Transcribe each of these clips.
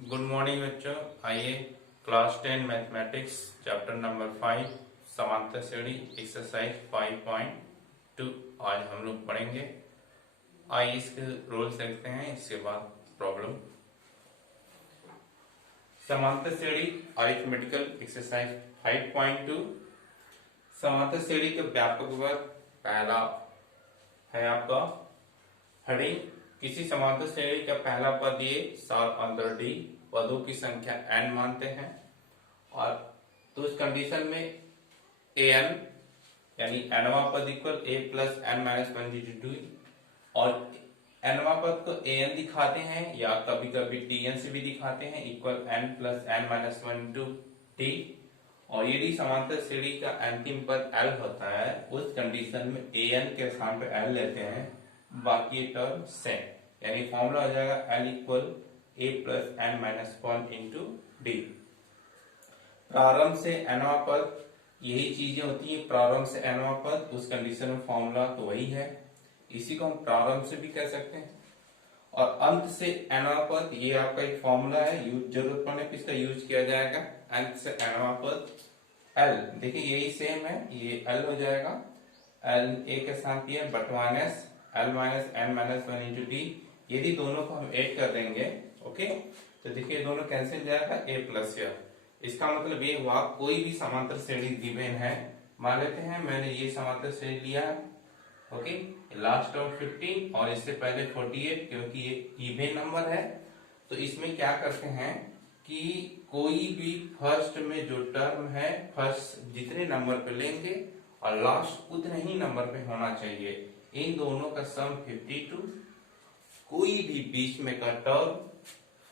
Good morning बच्चों। आइए class 10 mathematics chapter number 5 समांतर श्रेणी एक्सरसाइज 5.2 आज हम लोग पढ़ेंगे। आइए इसके रूल्स देखते हैं, इसके बाद प्रॉब्लम। समांतर श्रेणी अरिथमेटिकल एक्सरसाइज 5.2। समांतर श्रेणी के व्यापक वर्ग पहला है आपका हेडिंग। किसी समांतर श्रेणी का पहला पद ये 7 अंदर डी पदों की संख्या n मानते हैं, और तो इस कंडीशन में an यानी nवां पद equal a plus n minus 1/2 और nवां पद को an दिखाते हैं या कभी कभी tn से भी दिखाते हैं equal n plus n minus 1/t। और यदि समांतर श्रेणी का अंतिम पद l होता है उस कंडीशन में an के स्थान पर l लेते हैं, बाकी टर्म सेम, यानी फॉर्मूला हो जाएगा l equal a plus n minus 1/d। प्रारंभ से nवां पद, यही चीजें होती है, प्रारंभ से nवां पद, उस कंडीशन में फॉर्मूला तो वही है, इसी को हम प्रारंभ से भी कह सकते हैं। और अंत से nवां पद, ये आपका एक फॉर्मूला है, जरूरत पड़ने पर इसका यूज किया जाएगा। अंत से nवां पद l, देखिए यही सेम है, ये l हो जाएगा, l a के साथ ये but minus l minus n minus 1/d। यदि दोनों को हम ऐड कर देंगे, ओके, तो देखिए दोनों कैंसिल जाएगा, a प्लस या, इसका मतलब ये हुआ कोई भी समांतर श्रेणी गिवन है। मान लेते हैं मैंने ये समांतर श्रेणी लिया है, ओके, लास्ट टर्म 15 और इससे पहले 48, क्योंकि ये इवन नंबर है। तो इसमें क्या करते हैं कि कोई भी फर्स्ट में जो टर्म है, फर्स्ट जितने नंबर पे लेंगे और लास्ट उतने ही नंबर पे होना चाहिए। इन दोनों का सम 52। कोई भी बीच में का टर्म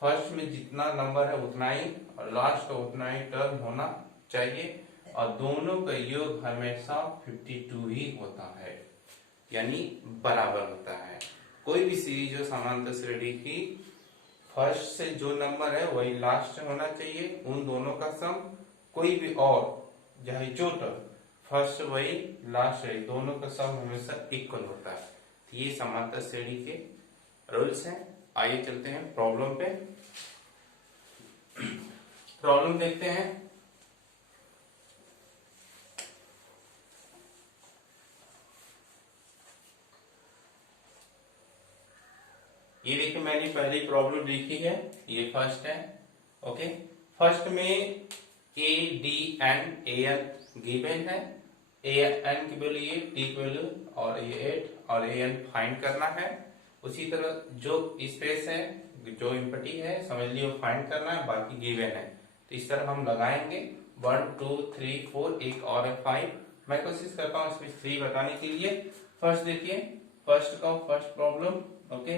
फर्स्ट में जितना नंबर है उतना ही और लास्ट का उतना ही टर्म होना चाहिए, और दोनों का योग हमेशा 52 ही होता है, यानी बराबर होता है। कोई भी सीरीज जो समांतर श्रेणी की फर्स्ट से जो नंबर है वही लास्ट होना चाहिए, उन दोनों का सम, कोई भी और चाहे जो टर्म फर्स्ट वही लास्ट है, दोनों का सम हमेशा इक्वल होता है। तो ये समांतर श्रेणी के रूल्स हैं। आइए चलते हैं प्रॉब्लम पे। प्रॉब्लम देखते हैं। ये देखिए मैंने पहली प्रॉब्लम लिखी है, ये फर्स्ट है, ओके। फर्स्ट में a d n a n given है, a n की वैल्यू ये, t की वैल्यू और ये 8 और a n फाइंड करना है। उसी तरह जो स्पेस है, जो इम्पटी है, समझ लियो फाइंड करना है, बाकी गिवन है। तो इस तरह हम लगाएंगे 1 2 3 4, एक और है 5। मैं कोशिश करता हूँ इसमें 3 बताने के लिए। फर्स्ट देखिए, फर्स्ट का फर्स्ट प्रॉब्लम, ओके,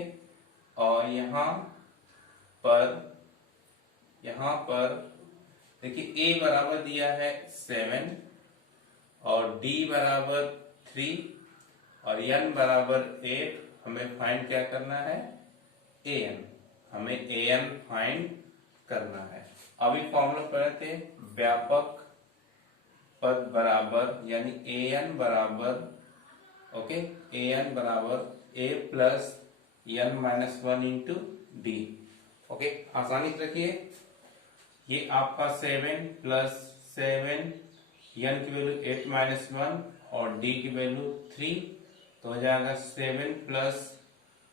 और यहाँ पर देखिए a बराबर दिया है 7 और d बराबर 3 और n बराबर 8। हमें फाइंड क्या करना है, an, हमें an फाइंड करना है। अभी फॉर्मूला पढ़ते हैं, व्यापक पद बराबर यानी an बराबर, ओके, an बराबर a plus n minus 1/d, okay. आसानी से रखिए, ये आपका 7 प्लस 7, n की वैल्यू 8 माइनस 1 और d की वैल्यू 3, तो हो जाएगा 7 प्लस,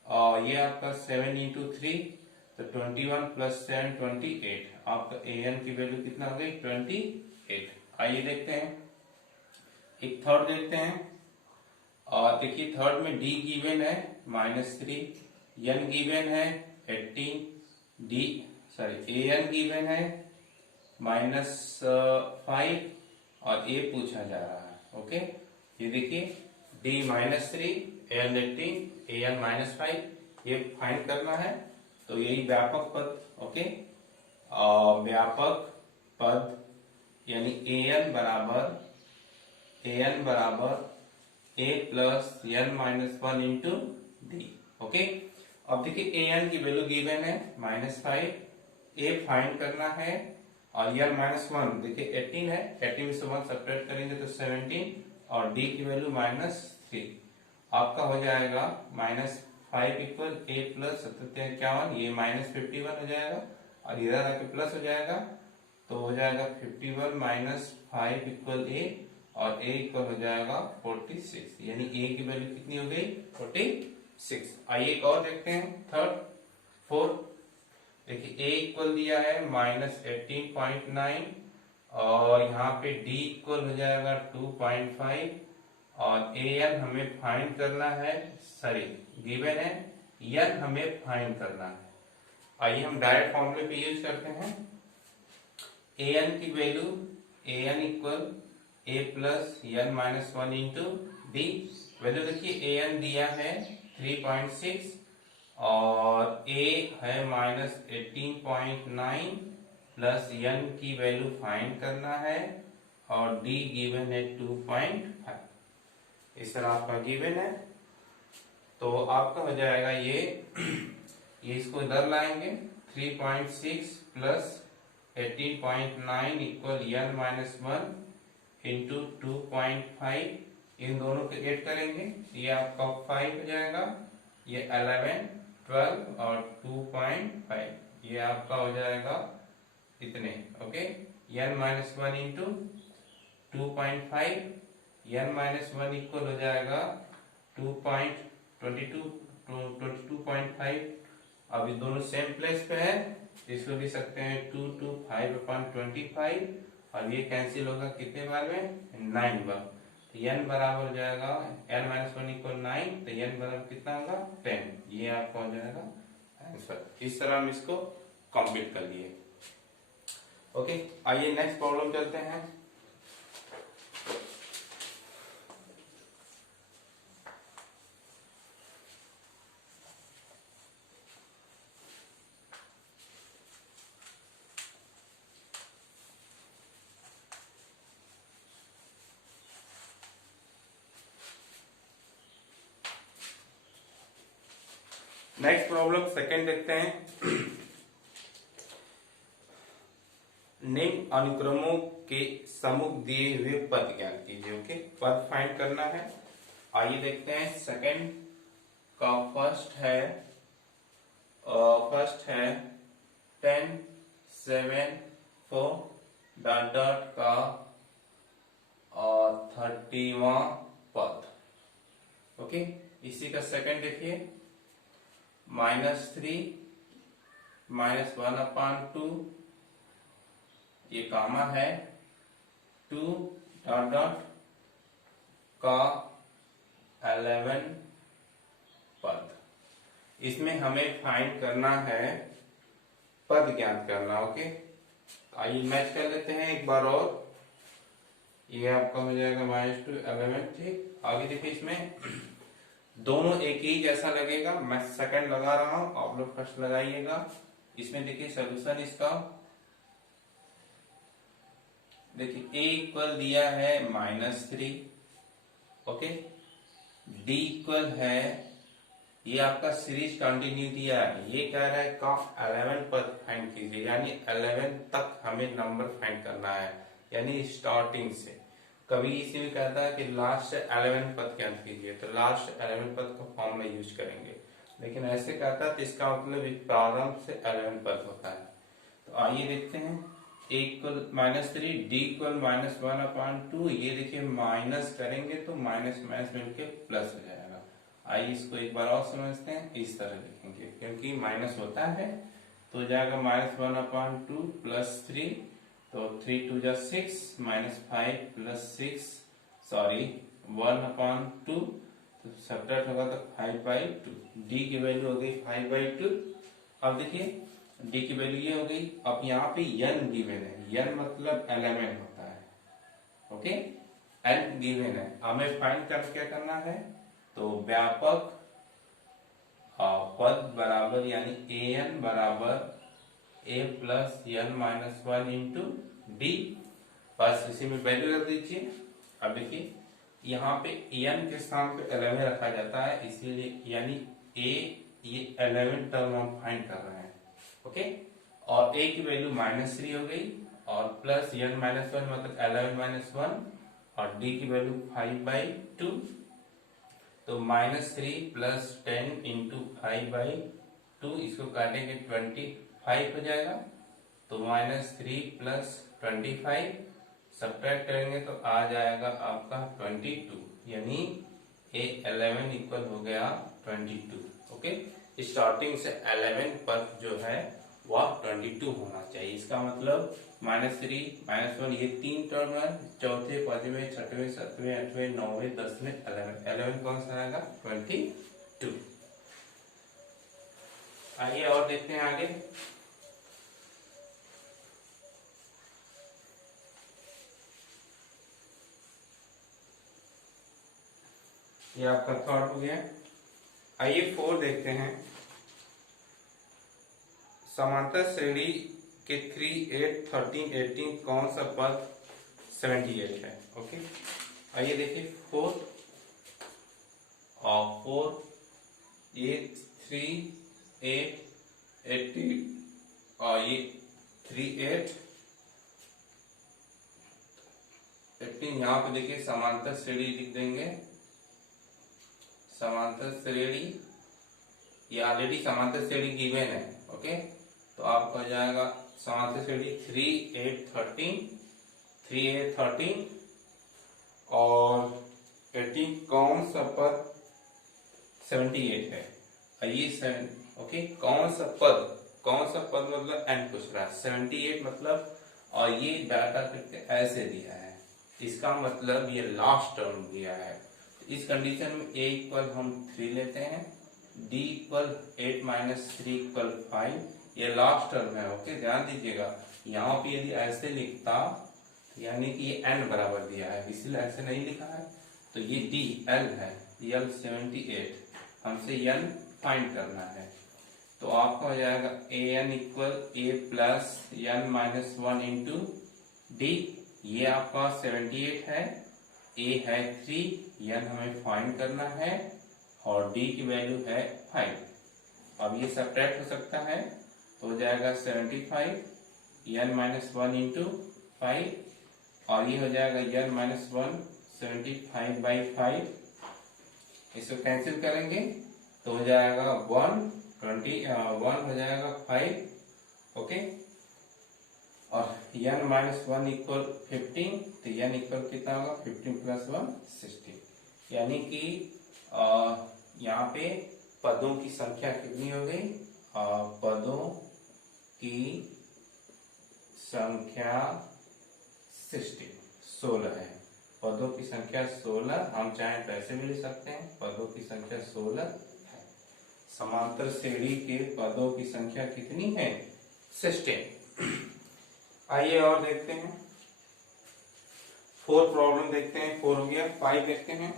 और ये आपका 7 × 3, तो 21 प्लस 7 28। आपका an की वैल्यू कितना हो गई, 28। आइए देखते हैं, एक थर्ड देखते हैं। और देखिए थर्ड में d गिवन है -3, n गिवन है 18, an गिवन है -5 और a पूछा जा रहा है, ओके। ये देखिए d -3, an 18, an -5, ये फाइंड करना है। तो यही व्यापक पद, ओके, और व्यापक पद यानी an बराबर a plus n minus 1/d, okay. अब देखिए an की वैल्यू गिवन है -5, a फाइंड करना है, और n -1 देखिए 18 है, 18 से 1 सब्ट्रैक्ट करेंगे तो 17 और d की वैल्यू -3। आपका हो जाएगा -5 इक्वल a प्लस 57, ये -51 हो जाएगा। और इधर आके प्लस हो जाएगा, तो हो जाएगा 51 माइनस 5 इक्वल ए, और ए इक्वल हो जाएगा 46, यानी ए की वैल्यू कितनी हो गई 46। आइए एक और देखते हैं, थर्ड फोर्थ। देखिए ए इक्वल दिया है -18.9, और यहाँ पे डी इक्वल हो जाएगा 2.5, और ए एन हमें फाइंड करना है, सॉरी गिवन है, एन हमें फाइंड करना है। आइए हम डायरेक्ट फॉर्मूले पे यूज करते हैं। ए एन की value, a n equal a plus n minus 1 into d. Value देखिए ए एन दिया है 3.6, और ए है -18.9, प्लस एन की वैल्यू फाइंड करना है, और डी गिवन है 2.5। इस तरह आपका गिवन है, तो आपका हो जाएगा ये इसको इधर लाएंगे, 3.6 plus 18.9 equal n minus 1 into 2.5, इन दोनों को ऐड करेंगे, ये आपका 5 हो जाएगा, ये 11, 12 और 2.5, ये आपका हो जाएगा इतने। Okay, n minus 1 into 2.5, n minus 1 equal हो जाएगा 22.5। अब ये दोनों सेम प्लेस पे है, इसको लिख सकते हैं 2 to 5/25, और ये कैंसिल होगा कितने बार में 9 बार। तो n बराबर हो जाएगा n माइनस 1 इक्वल 9, तो n बराबर कितना होगा 10। ये आपका हो जाएगा आंसर। इस तरह हम इसको कंप्लीट कर लिए। ओके, आइए नेक्स्ट प्रॉब्लम चलते हैं। नेक्स्ट प्रॉब्लम सेकंड देखते हैं। निम्न अनुक्रमों के सम्मुख दिए हुए पद ज्ञात कीजिए। ओके, पद फाइंड करना है। आइए देखते हैं सेकंड का फर्स्ट है 10, 7, 4 डॉट डॉट का और 30वां पद। ओके, इसी का सेकंड देखिए, -3 -1/2, ये कामा है, 2 डॉट डॉट का 11 पद। इसमें हमें फाइंड करना है, पद ज्ञात करना। ओके, आइए मैच कर लेते हैं एक बार और। ये आपका हो जाएगा -2 11। ठीक, आगे देखिए, इसमें दोनों एक ही जैसा लगेगा। मैं सेकंड लगा रहा हूं, आप लोग फर्स्ट लगाइएगा। इसमें देखिए सोल्यूशन इसका, देखिए a इक्वल दिया है -3। ओके, d इक्वल है, ये आपका सीरीज कंटिन्यू दिया है, ये कह रहा है का 11 पद फाइंड कीजिए, यानी 11 तक हमें नंबर फाइंड करना है, यानी स्टार्टिंग से। कभी इसी में कहता है कि लास्ट 11 पद ज्ञात कीजिए, तो लास्ट 11 पद का फॉर्म में यूज करेंगे, लेकिन ऐसे कहता है तो इसका मतलब प्रारंभ से 11 पद होता है। तो आइए देखते हैं, a इक्वल -3, d इक्वल -1/2। ये देखिए माइनस करेंगे तो माइनस माइनस मिलके प्लस हो जाएगा। आइए इसको एक बार और समझते हैं, इस तरह लिखेंगे, क्योंकि माइनस होता है तो हो जाएगा -1/2 प्लस 3, तो 3 2 जा 6, -5 प्लस 6, सॉरी 1/2, तो सब्ट्रैक्ट होगा तो 5/2। d की वैल्यू हो गई 5/2। अब देखिए d की वैल्यू ये हो गई। अब यहाँ पे n गिवन है, n मतलब एलिमेंट होता है। ओके, n गिवन है, हमें फाइंड कर क्या करना है, तो व्यापक पद बराबर, यानी an बराबर a plus n minus 1 into D. बस इसी में वैल्यू रख दीजिए। अब देखिए यहाँ पे n के स्थान पे 11 रखा जाता है, इसीलिए यानी a ये 11 टर्म हम फाइंड कर रहे हैं। ओके, और a की वैल्यू -3 हो गई, और प्लस n माइनस 1 मतलब 11 - 1, और d की वैल्यू 5/2, तो -3 प्लस 10 इंटू 5/2, इसको काटेंगे 25 हो जाएगा। तो -3 प्लस 25 सब्ट्रैक्ट करेंगे तो आ जाएगा आपका 22, यानी A11 इक्वल हो गया 22। ओके, स्टार्टिंग से 11 पर जो है वह 22 होना चाहिए। इसका मतलब -3 -1 ये 3 टर्म है, चौथे पांचवें छठवें सातवें आठवें नौवें 10वें 11 कौन सा आएगा 22। आइए और देखते हैं आगे। ये आपका थर्ड हो गया। आइए 4 देखते हैं। समांतर श्रेणी के 3, 8, 13, 18 कौन सा पद 78 है। ओके, आइए देखिए 4 और 4 ये 3, 8, 18 और ये 3, 8, 18। यहाँ पे देखिए समांतर श्रेणी लिख देंगे। समांतर श्रेणी ये ऑलरेडी समांतर श्रेणी गिवन है। ओके, तो आपका हो जाएगा समांतर श्रेणी 3, 8, 13, 3, 8, 13 और 18 कौन सा पद 78 है। ये 7। ओके, कौन सा पद मतलब n पूछ रहा है। 78 मतलब, और ये डाटा करके ऐसे दिया है, इसका मतलब ये लास्ट टर्म दिया है। इस कंडीशन में a इक्वल हम 3 लेते हैं, d इक्वल 8 माइनस 3 इक्वल 5, ये लास्ट टर्म है। ओके, ध्यान दीजिएगा, यहाँ पे यदि ऐसे लिखता यानी कि ये n बराबर दिया है, इसलिए ऐसे नहीं लिखा है। तो ये d l है, l 78, हमसे n फाइंड करना है। तो आपका हो जाएगा an equal a plus n minus 1 into D. ये आपका 78 है, a है 3, n हमें फाइंड करना है और d की वैल्यू है 5। अब ये सब्ट्रैक्ट हो सकता है तो हो जाएगा 75 n माइनस 1 इंटू 5 और ये हो जाएगा n माइनस 1 75 बाई 5। इसको कैंसिल करेंगे तो हो जाएगा 1 हो जाएगा 5। ओके, और n माइनस 1 इक्वल 15, तो n इक्वल कितना होगा 15 प्लस 1 16, यानी कि यहाँ पे पदों की संख्या कितनी हो गई। पदों की संख्या 16 है। पदों की संख्या 16, हम चाहे तो ऐसे भी लिख सकते हैं, पदों की संख्या 16 है। समांतर श्रेणी के पदों की संख्या कितनी है 16। आइए और देखते हैं 4 प्रॉब्लम देखते हैं। 4 हो गया। 5 देखते हैं।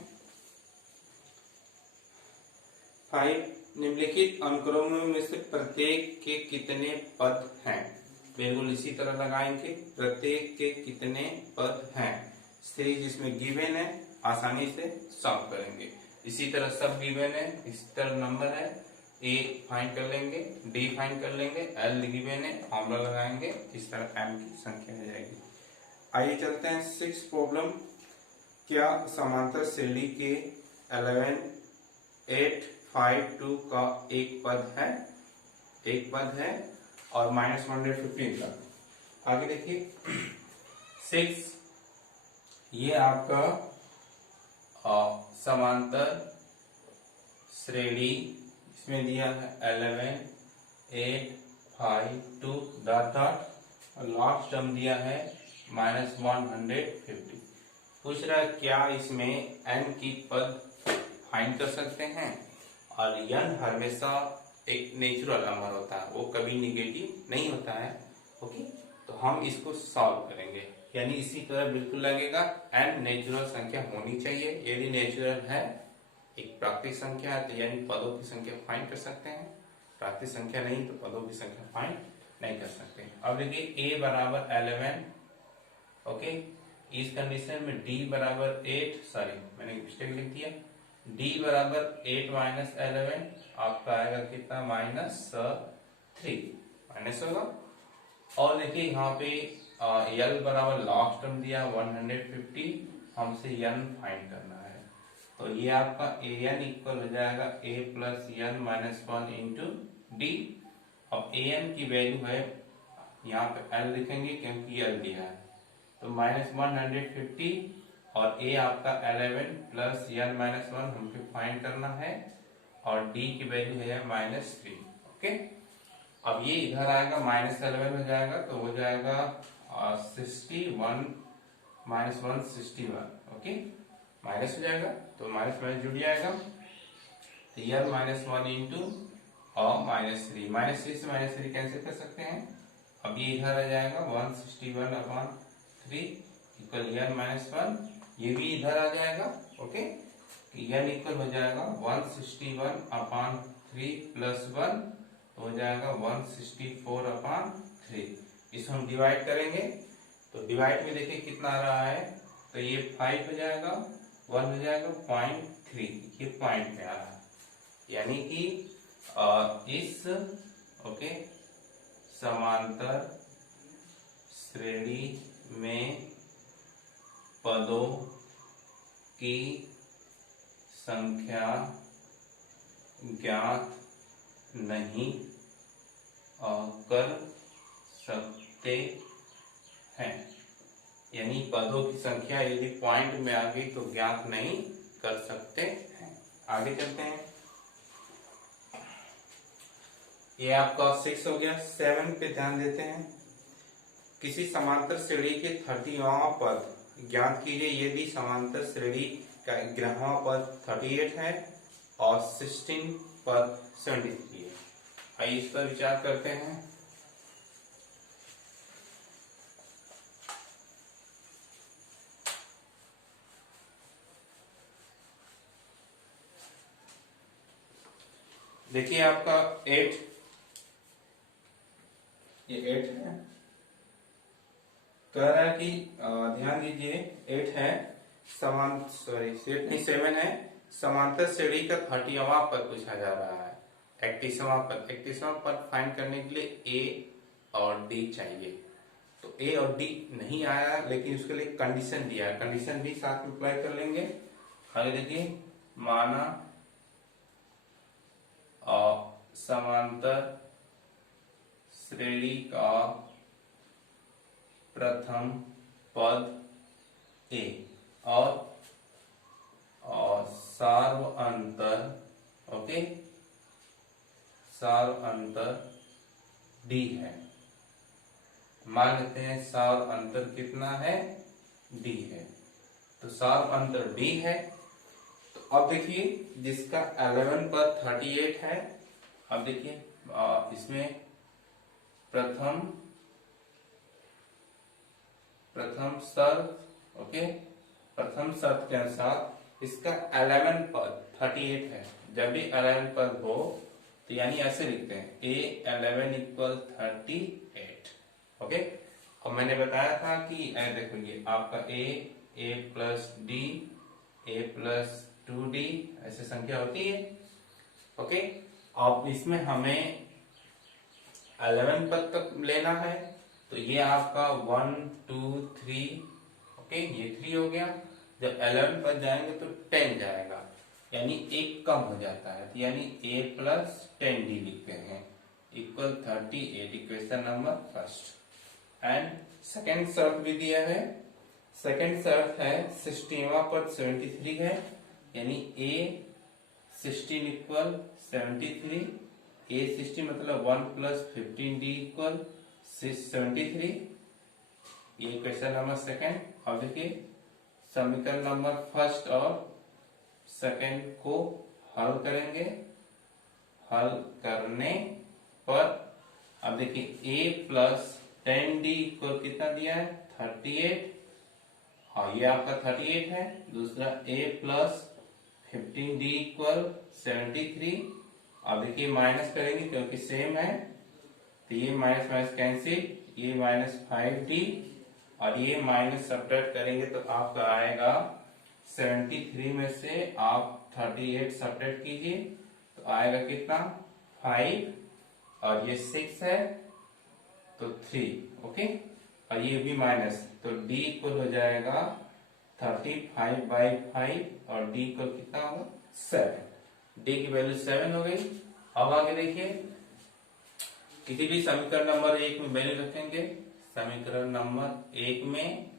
5, निम्नलिखित अनुक्रमों में से प्रत्येक के कितने पद हैं। बिल्कुल इसी तरह लगाएंगे, प्रत्येक के कितने पद हैं। सीरीज जिसमें गिवन है, आसानी से सॉल्व करेंगे। इसी तरह सब गिवन है, इस तरह नंबर है, a फाइंड कर लेंगे, d फाइंड कर लेंगे, l गिवन है, फॉर्मूला लगाएंगे, इस तरह m की संख्या हो जाएगी। आइए चलते हैं 6 प्रॉब्लम। क्या समांतर श्रेणी के 11, 8, 5, 2 का एक पद है और -115 का। आगे देखिए 6, ये आपका समांतर श्रेणी, इसमें दिया है 11, 8, 5, 2 डॉट डॉट और लास्ट टर्म दिया है -150। पूछ रहा है क्या इसमें n की पद फाइंड कर सकते हैं। और n हमेशा एक नेचुरल नंबर होता है, वो कभी निगेटिव नहीं होता है। ओके, तो हम इसको सॉल्व करेंगे, यानी इसी तरह बिल्कुल लगेगा n नेचुरल संख्या होनी चाहिए। यदि नेचुरल है, एक प्राकृतिक संख्या है, तो यानी पदों की संख्या फाइंड कर सकते हैं। प्राकृतिक संख्या नहीं तो पदों की संख्या फाइंड नहीं कर सकते। अब देखिए a बराबर 11, ओके, इस कंडीशन में d बराबर 8, सॉरी मैंने मिस्टेक लिख दिया, d बराबर 8 माइनस 11, आपका आएगा कितना -3 माइनस होगा। और देखिए यहाँ पे l बराबर लास्ट टर्म दिया 150, हमसे n फाइंड करना है। तो ये आपका an इक्वल हो जाएगा a plus n minus 1 into D. अब an की वैल्यू है यहाँ पे एल लिखेंगे क्योंकि एल दिया है, तो -150 और ए आपका 11 प्लस n माइनस 1 हमको फाइंड करना है और डी की वैल्यू है -3। ओके, अब ये इधर आएगा -11 हो जाएगा तो हो जाएगा 61 -1 61। ओके, माइनस हो जाएगा तो माइनस माइनस जुड़ जाएगा, तो यार -1 इंटू और -3, -3 से -3 कैंसिल कर सकते हैं। अब ये इधर आ जाएगा 161/3 इक्वल n-1, ये भी इधर आ जाएगा। ओके, n इक्वल हो जाएगा 161/3 प्लस 1 हो जाएगा 164/3। इसको हम डिवाइड करेंगे तो डिवाइड में देखिए कितना आ रहा है, तो ये 5 हो जाएगा, 1 हो जाएगा 0.3, ये पॉइंट में आ रहा है, यानी कि इस ओके समांतर श्रेणी में पदों की संख्या ज्ञात नहीं कर सकते हैं, यानी पदों की संख्या यदि पॉइंट में आ गई तो ज्ञात नहीं कर सकते हैं। आगे चलते हैं, ये आपका 6 हो गया। 7 पे ध्यान देते हैं, किसी समांतर श्रेणी के 30वां पद ज्ञात कीजिए यदि समांतर श्रेणी का 11वां पद 38 है और 16 पद 73 है। आइए इस पर विचार करते हैं। देखिए आपका 8, ये 8 है, कह रहा है कि ध्यान दीजिए 8 है, 7 है, समांतर श्रेणी का 30वां पद पूछा जा रहा है, 31वां पद। 31वां पद फाइंड करने के लिए ए और डी चाहिए, तो ए और डी नहीं आया, लेकिन उसके लिए कंडीशन दिया है, कंडीशन भी साथ में अप्लाई कर लेंगे। आगे देखिए, माना समांतर श्रेणी का प्रथम पद ए और सार्व अंतर, ओके, सार्व अंतर डी है। मान लेते हैं सार्व अंतर कितना है, डी है, तो सार्व अंतर डी है। तो अब देखिए जिसका 11 पर 38 है, अब देखिए इसमें प्रथम शर्त, ओके, प्रथम शर्त के अनुसार इसका 11 पद 38 है, जब भी 11 पद हो तो यानी ऐसे लिखते हैं A11 इक्वल 38। ओके, और मैंने बताया था कि देखिए आपका A plus D, A plus 2D ऐसे संख्या होती है। ओके, अब इसमें हमें 11 पद तक लेना है, तो ये आपका 1 2 3, ओके, ये 3 हो गया। जब 11 पद जाएंगे तो 10 जाएगा, यानी एक कम हो जाता है, तो यानी A प्लस 10D लिखते हैं equal 38, equation number first. And second शर्त भी दिया है, सेकेंड शर्त है 16वां पद 73 है, यानी A 16 इक्वल 73, A 60 मतलब 1 प्लस 15D इक्वल 73, ये क्वेश्चन नंबर सेकेंड। अब देखिए समीकरण नंबर फर्स्ट और सेकेंड को हल करेंगे, हल करने पर अब देखिए A प्लस 10D इक्वल कितना दिया है, 38, और ये आपका 38 है। दूसरा A प्लस 15D इक्वल 73, अब देखिए माइनस करेंगे क्योंकि सेम है, तो ये माइनस माइनस कैंसिल, ये -5D और ये माइनस सब्ट्रैक्ट करेंगे तो आपका आएगा 73 में से आप 38 सब्ट्रैक्ट कीजिए तो आएगा कितना, 5, और ये 6 है तो 3, ओके, और ये भी माइनस, तो D इक्वल हो जाएगा 35/5 और D इक्वल कितना होगा, 7। D की वैल्यू 7 हो गई। अब आगे देखिए किसी भी समीकरण नंबर 1 में वैल्यू रखेंगे। समीकरण नंबर 1 में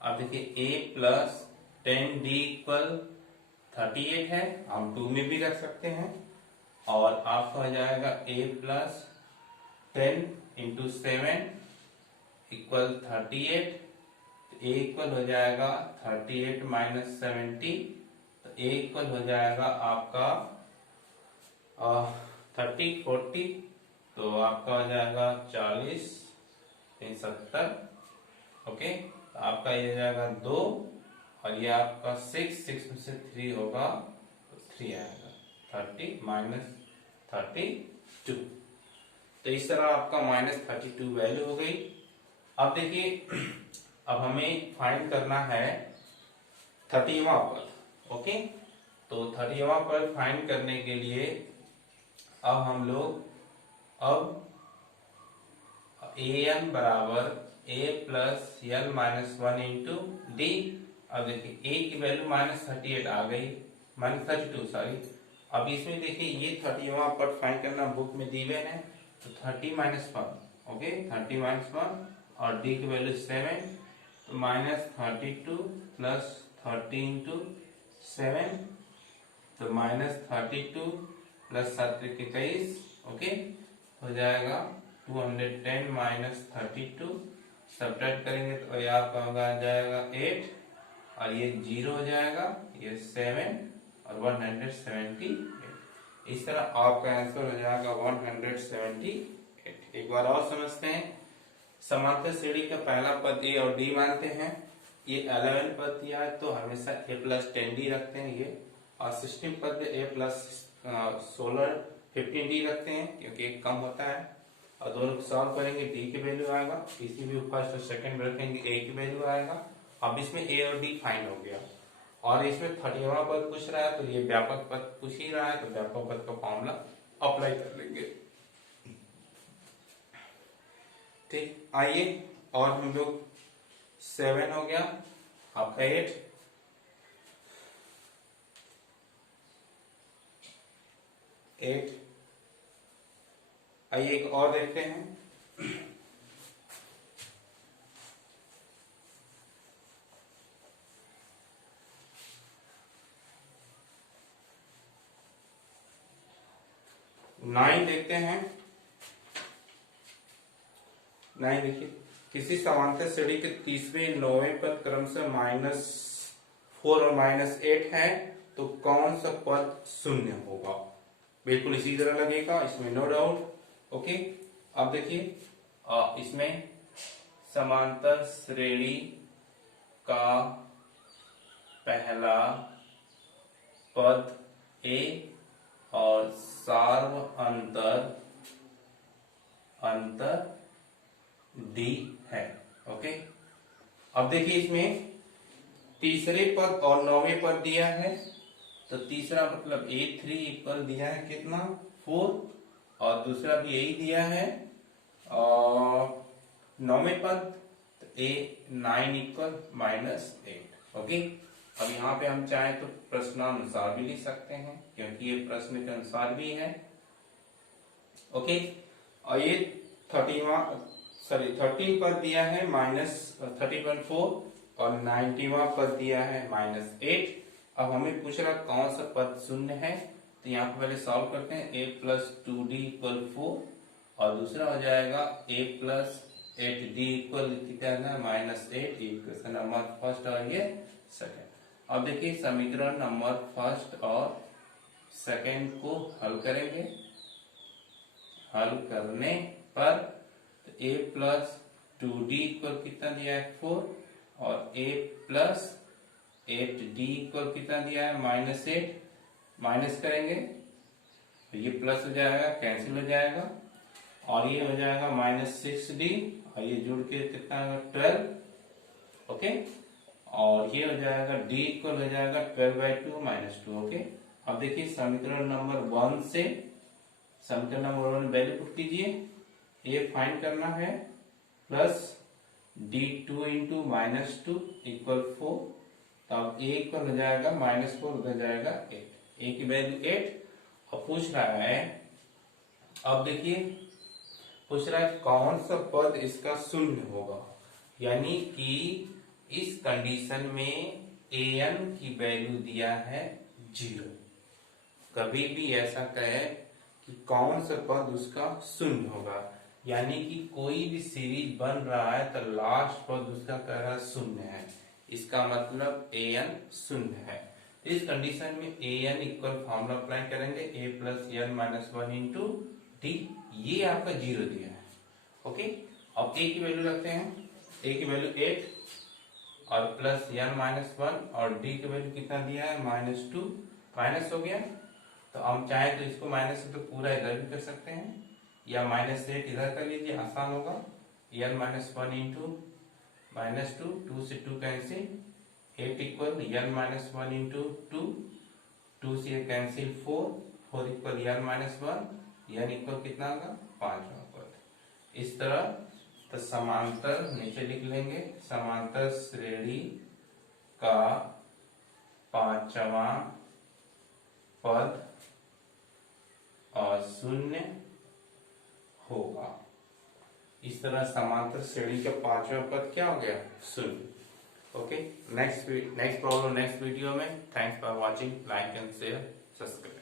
अब देखिए a प्लस 10d इक्वल 38 है, हम 2 में भी रख सकते हैं। और आपका हो जाएगा a प्लस 10 इंटू 7 इक्वल 38। तो a इक्वल हो जाएगा 38 माइनस 70। तो a इक्वल हो जाएगा आपका 30 40। तो आपका हो जाएगा 40 70। ओके, तो आपका ये हो जाएगा 2 और ये आपका 6 में से 3 होगा तो 3 आएगा 30 माइनस 32। तो इस तरह आपका माइनस 32 वैल्यू हो गई। अब देखिए अब हमें फाइंड करना है 30वां पद। ओके, तो 30वां पद फाइंड करने के लिए अब हम लोग अब an बराबर a plus L minus 1 into D. अब देखिए a की वैल्यू माइनस 38 आ गई, माइनस 32 सॉरी। अब इसमें देखिए ये 30वां पद फाइंड करना बुक में दी हुए है, तो 30 माइनस 1। ओके, 30 माइनस 1 और d की वैल्यू 7, तो माइनस 32 प्लस 30 इंटू 7, तो माइनस 32 प्लस 7 21। ओके, हो जाएगा 210 माइनस 32। सब्ट्रैक्ट करेंगे तो ये आपका होगा आ जाएगा 8 और ये 0 हो जाएगा, ये 7 और 178। इस तरह आपका आंसर हो जाएगा 178। एक बार और समझते हैं। समांतर श्रेणी का पहला पद a और d मानते हैं। ये 11 पद दिया है तो हमेशा a प्लस 10d रखते हैं ये, और 16 पद a प्लस 16 15d रखते हैं क्योंकि एक कम होता है। और दोनों को सॉल्व करेंगे d की वैल्यू आएगा, इसी भी फर्स्ट और सेकंड में रखेंगे a की वैल्यू आएगा। अब इसमें a और d फाइंड हो गया और इसमें 30वां पद पूछ रहा है तो ये व्यापक पद पूछ ही रहा है, तो व्यापक पद का फॉर्मूला अप्लाई कर लेंगे। ठीक, आइए और हम लोग 7 हो गया आपका 8, आइए एक और देखते हैं। नाइन देखते हैं। 9 देखिए, किसी समांतर श्रेणी के तीसरे 9वें पद क्रमशः -4 और -8 है तो कौन सा पद शून्य होगा। बिल्कुल इसी तरह लगेगा, इसमें नो डाउट। ओके, अब देखिए इसमें समांतर श्रेणी का पहला पद a और सार्व अंतर d है। ओके, अब देखिए इसमें तीसरे पद और 9वें पद दिया है, तो तीसरा मतलब a3 इक्वल दिया है कितना 4, और दूसरा भी यही दिया है और 9वें पद तो a9 इक्वल -8। ओके, अब यहाँ पे हम चाहें तो प्रश्नानुसार भी लिख सकते हैं क्योंकि ये प्रश्न के अनुसार भी है। ओके, और ये 13 पद दिया है -30.4 और 90वां पद दिया है -8। अब हमें पूछ रहा कौन सा पद शून्य है, तो यहाँ पे पहले सॉल्व करते हैं। a प्लस 2d इक्वल 4 और दूसरा हो जाएगा a प्लस 8d इक्वल कितना -8। इक्वेशन नंबर फर्स्ट और ये सेकंड। अब देखिए समीकरण नंबर फर्स्ट और सेकंड को हल करेंगे। हल करने पर तो a प्लस 2d इक्वल कितना दिया है 4 और a प्लस 8d इक्वल कितना दिया है -8। माइनस करेंगे तो ये प्लस हो जाएगा, कैंसिल हो जाएगा और ये हो जाएगा -6d और ये जुड़ के कितना होगा 12। ओके, और ये हो जाएगा d इक्वल हो जाएगा 12/2 -2। ओके, अब देखिए समीकरण नंबर 1 से समीकरण नंबर 1 वैल्यू पुट कीजिए। a फाइंड करना है प्लस d2 इंटू -2 इक्वल 4, तो अब a इक्वल हो जाएगा -4 उधर जाएगा 8, a की वैल्यू 8 और पूछ रहा है। अब देखिए पूछ रहा है कौन सा पद इसका शून्य होगा, यानी कि इस कंडीशन में an की वैल्यू दिया है 0। कभी भी ऐसा कहे कि कौन सा पद उसका शून्य होगा, यानी कि कोई भी सीरीज बन रहा है तो लास्ट पद उसका कह रहा है शून्य है, इसका मतलब an शून्य है। इस कंडीशन में an इक्वल फॉर्मूला अप्लाई करेंगे a plus n minus one into D, ये आपका 0 दिया है। ओके, अब a की वैल्यू रखते हैं, a की वैल्यू 8 और प्लस n माइनस वन और d की वैल्यू कितना दिया है -2, माइनस हो गया। तो हम चाहे तो इसको माइनस से तो पूरा इधर भी कर सकते हैं, या -8 इधर कर लीजिए, आसान होगा। n माइनस वन इंटू -2, 2 से 2 cancel, 8 equal n minus one into 2 से cancel 4 equal n minus one, n equal कितना होगा 5 पद। इस तरह तो समांतर नीचे लिख लेंगे, समांतर श्रेणी का पांचवा पद अशून्य होगा। इस तरह समांतर श्रेणी का पांचवा पद क्या हो गया, शून्य। Okay, next problem next video में। Thanks for watching, like and share, subscribe.